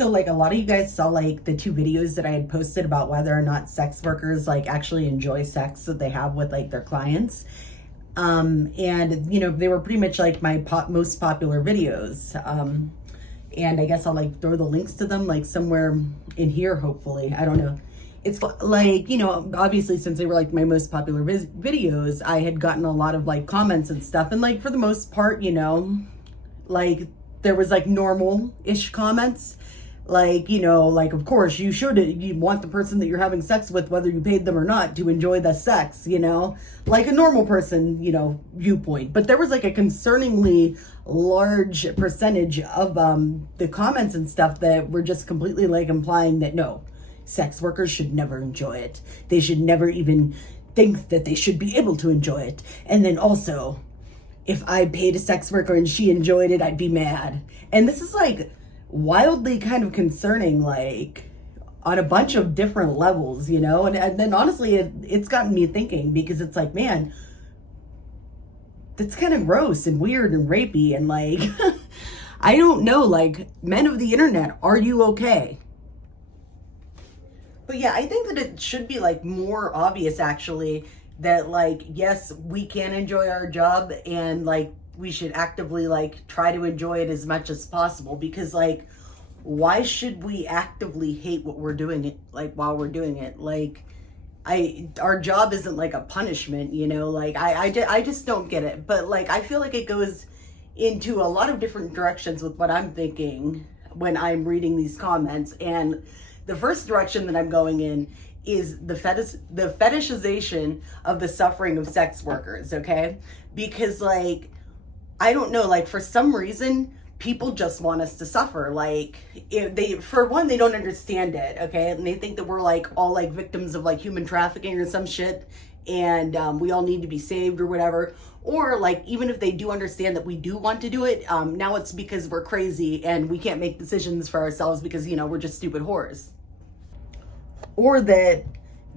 So like a lot of you guys saw like the two videos that I had posted about whether or not sex workers like actually enjoy sex that they have with like their clients. And you know, they were pretty much like my most popular videos. And I guess I'll like throw the links to them like somewhere in here, hopefully. I don't know. It's like, you know, obviously since they were like my most popular videos, I had gotten a lot of like comments and stuff. And like for the most part, you know, like there was like normal-ish comments. Like, you know, like, of course, you want the person that you're having sex with, whether you paid them or not, to enjoy the sex, you know, like a normal person, you know, viewpoint. But there was like a concerningly large percentage of the comments and stuff that were just completely like implying that no, sex workers should never enjoy it. They should never even think that they should be able to enjoy it. And then also, if I paid a sex worker and she enjoyed it, I'd be mad. And this is like wildly kind of concerning, like on a bunch of different levels, you know. And then honestly it's gotten me thinking, because it's like, man, that's kind of gross and weird and rapey and like I don't know, like, men of the internet, are you okay? But yeah, I think that it should be like more obvious actually that like, yes, we can enjoy our job, and like we should actively like try to enjoy it as much as possible, because like, why should we actively hate what we're doing it like while we're doing it? Like, our job isn't like a punishment, you know. Like I just don't get it. But like I feel like it goes into a lot of different directions with what I'm thinking when I'm reading these comments. And the first direction that I'm going in is the fetishization of the suffering of sex workers, okay? Because like, I don't know, like for some reason, people just want us to suffer. Like, for one, they don't understand it, okay? And they think that we're like all like victims of like human trafficking or some shit, and we all need to be saved or whatever. Or like, even if they do understand that we do want to do it, now it's because we're crazy and we can't make decisions for ourselves because, you know, we're just stupid whores. Or that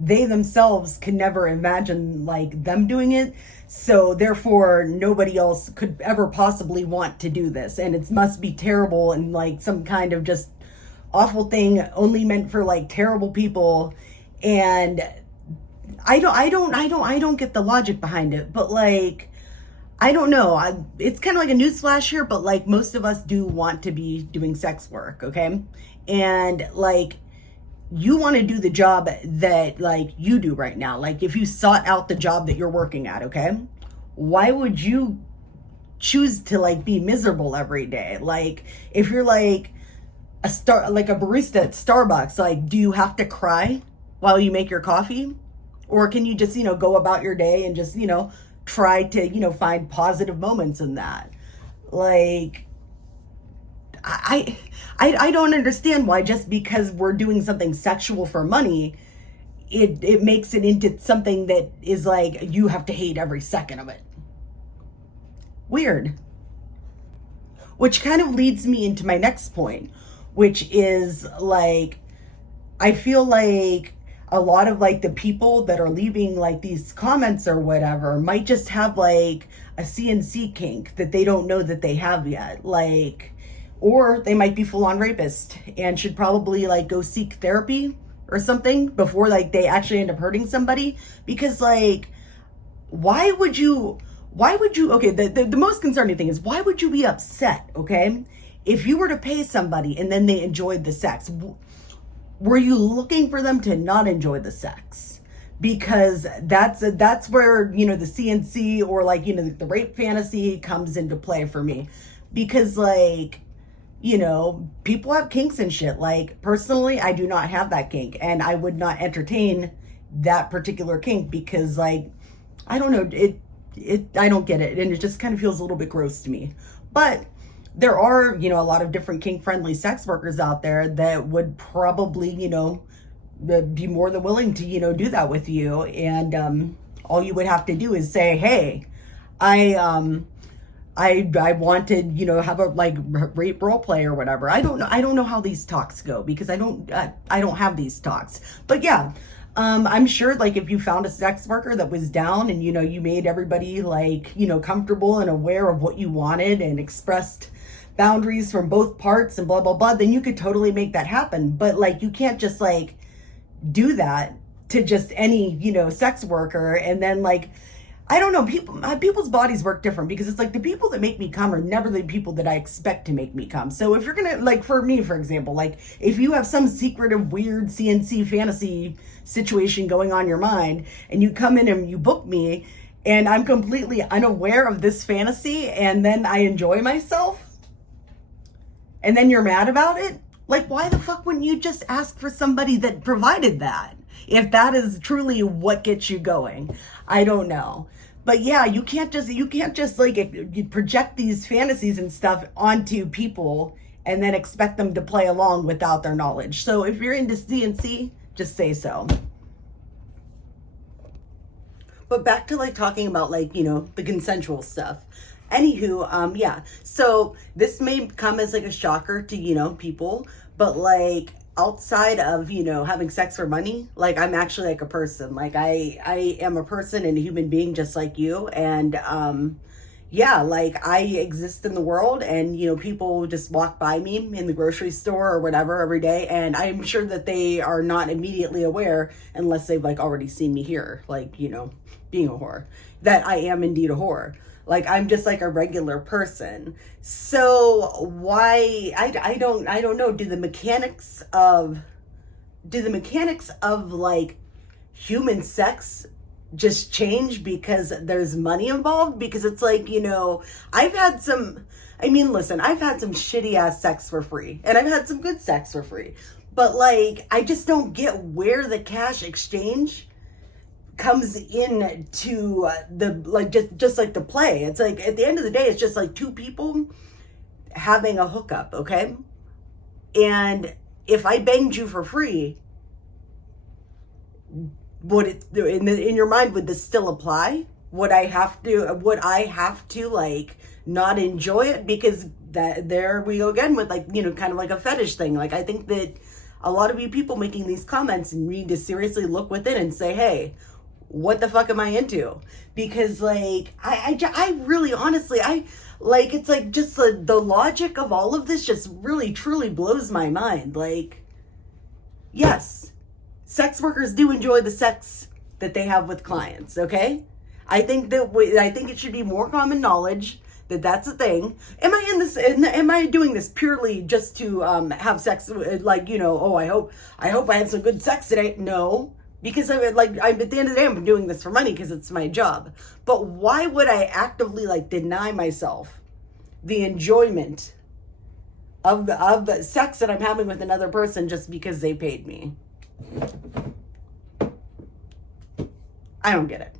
they themselves can never imagine like them doing it, so therefore nobody else could ever possibly want to do this, and it must be terrible and like some kind of just awful thing only meant for like terrible people. And I don't get the logic behind it. But like, I don't know, it's kind of like a newsflash here, but like most of us do want to be doing sex work, okay? And like, you want to do the job that like you do right now. Like if you sought out the job that you're working at, okay, why would you choose to like be miserable every day? Like if you're like a barista at Starbucks, like, do you have to cry while you make your coffee? Or can you just, you know, go about your day and just, you know, try to, you know, find positive moments in that? Like, I don't understand why just because we're doing something sexual for money, it makes it into something that is like, you have to hate every second of it. Weird. Which kind of leads me into my next point, which is like, I feel like a lot of like the people that are leaving like these comments or whatever might just have like a CNC kink that they don't know that they have yet. Like, or they might be full-on rapist and should probably like go seek therapy or something before like they actually end up hurting somebody. Because like, why would you, okay, the most concerning thing is, why would you be upset, okay, if you were to pay somebody and then they enjoyed the sex? Were you looking for them to not enjoy the sex? Because that's where, you know, the CNC or like, you know, the rape fantasy comes into play for me. Because like, you know, people have kinks and shit. Like, personally, I do not have that kink, and I would not entertain that particular kink because, like, I don't know, I don't get it, and it just kind of feels a little bit gross to me. But there are, you know, a lot of different kink-friendly sex workers out there that would probably, you know, be more than willing to, you know, do that with you. And all you would have to do is say, hey, I wanted, you know, have a like rape role play or whatever. I don't know how these talks go, because I don't have these talks. But yeah, I'm sure like if you found a sex worker that was down and, you know, you made everybody like, you know, comfortable and aware of what you wanted and expressed boundaries from both parts and blah, blah, blah, then you could totally make that happen. But like, you can't just like do that to just any, you know, sex worker. And then like, I don't know, people's bodies work different, because it's like the people that make me come are never the people that I expect to make me come. So if you're gonna, like for me, for example, like if you have some secretive weird CNC fantasy situation going on in your mind and you come in and you book me and I'm completely unaware of this fantasy and then I enjoy myself and then you're mad about it, like why the fuck wouldn't you just ask for somebody that provided that? If that is truly what gets you going, I don't know. But yeah, you can't just like you project these fantasies and stuff onto people and then expect them to play along without their knowledge. So if you're into CNC, just say so. But back to like talking about like, you know, the consensual stuff. Anywho, yeah. So this may come as like a shocker to, you know, people, but like outside of, you know, having sex for money, like I'm actually like a person. Like I am a person and a human being just like you. And yeah, like I exist in the world, and you know, people just walk by me in the grocery store or whatever every day, and I'm sure that they are not immediately aware, unless they've like already seen me here, like, you know, being a whore, that I am indeed a whore. Like I'm just like a regular person. So why I don't know, do the mechanics of like human sex just change because there's money involved? Because it's like, you know, I've had some shitty ass sex for free, and I've had some good sex for free. But like I just don't get where the cash exchange comes in to the like just like the play. It's like at the end of the day, it's just like two people having a hookup, okay? And if I banged you for free, would it in your mind, would this still apply? Would I have to like not enjoy it? Because that there we go again with like, you know, kind of like a fetish thing. Like I think that a lot of you people making these comments need to seriously look within and say, hey, what the fuck am I into? Because like I really honestly, I like, it's like just the logic of all of this just really truly blows my mind. Like, yes, sex workers do enjoy the sex that they have with clients, okay? I think it should be more common knowledge that that's a thing. Am I doing this purely just to have sex, like, you know, oh, I hope I had some good sex today? No. Because at the end of the day, I'm doing this for money because it's my job. But why would I actively like deny myself the enjoyment of the sex that I'm having with another person just because they paid me? I don't get it.